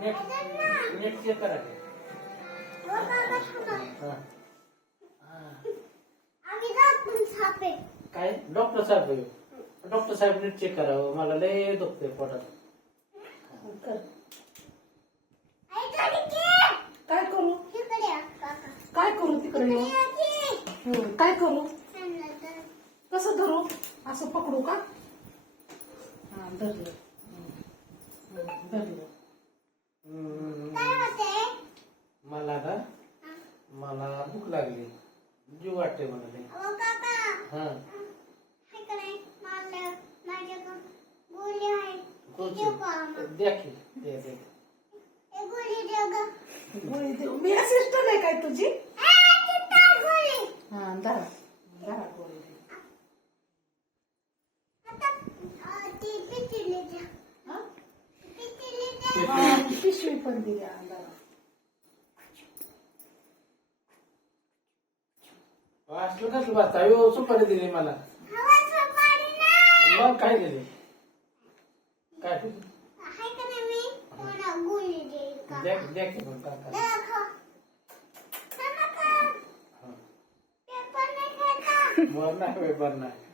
Net net check करा की. काय डॉक्टर साहेब डॉक्टर साहेब नीट चेक करावं मला लय दुखतंय पोटात. काय करू काय करू तिकडे काय करू कसं धरू असं पकडू का हा धरलं धरलं मला का मला भूक लागली जीव वाटते मला ते. हा द्या की द्या द्या. गोळी देऊ मी सिस्टर आहे काय तुझी हा धरा धरा गोळी दे. हा, पिशवी पण दिली धरा. असलं कसलं वाचता अयो सुपारी दिली मला. मग काय दिली काय द्या की मग काका. मर नाही पेपर नाही.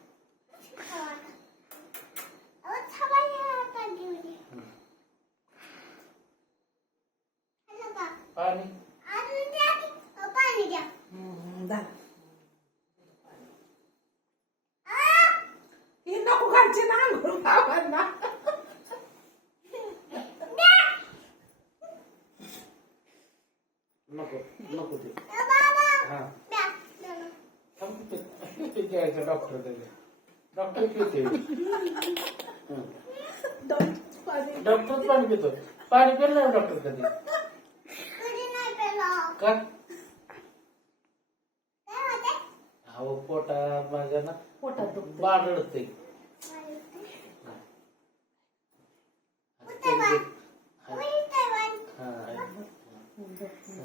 पाणी धरा हे नको घालचे ना अंघोळ बाबांना नको नको ते. हा द्यायचं डॉक्टर त्याला डॉक्टर पिते डॉक्टर पाणी पितो. पाणी पिलं ना डॉक्टर कधी का अहो पोटात माझ्या ना पोटात दुखत बाळते.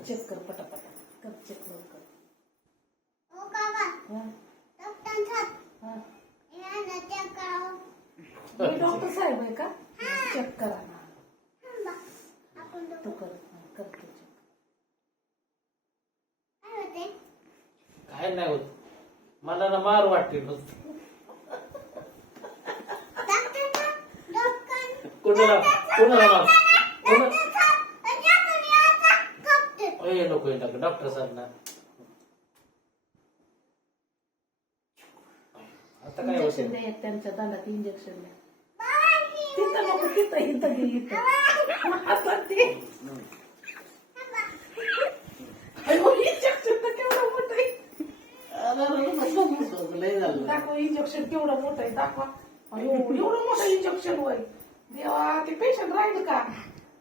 चेक कर पटापटा कर चेक कर डॉक्टर साहेब आहे का चेक करा ना तू कर करतो काय नाही होत मला ना मार वाटते नुसतं. कोणाला कोणाला मार नको नको डॉक्टर साहेब ना आता काय इंजेक्शन द्या त्यांच्या दांडात इंजेक्शन द्या तिथं नको तिथं इथं घे इथं आता ते इंजेक्शन तर केवढं मोठं आहे दाखवा इंजेक्शन केवढं मोठं आहे दाखवा एवढं मोठं इंजेक्शन होय देवा ते पेशंट राहिलं का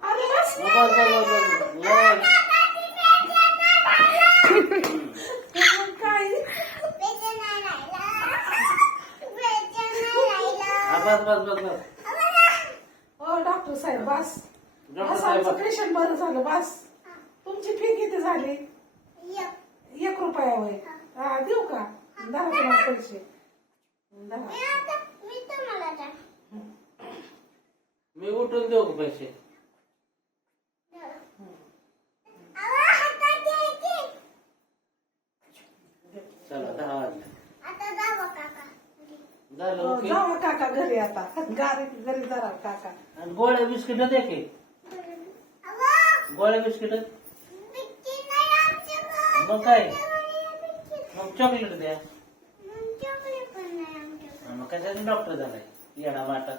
अरे काय हो डॉक्टर साहेब बस बस आमचं पेशंट बरं झालं बस. तुमची फी किती झाली 1 रुपया होय हा देऊ का 10 तुम्हाला पैसे 10 मी उठून देऊ का पैसे. चला 10 वाजले झालं की जावा काका घरी आता घरी जरा काका आणि गोळ्या बिस्किट दे की गोळ्या बिस्किट मग काय मग चॉकलेट द्या. मग कशाने डॉक्टर झालाय येडा वाटा.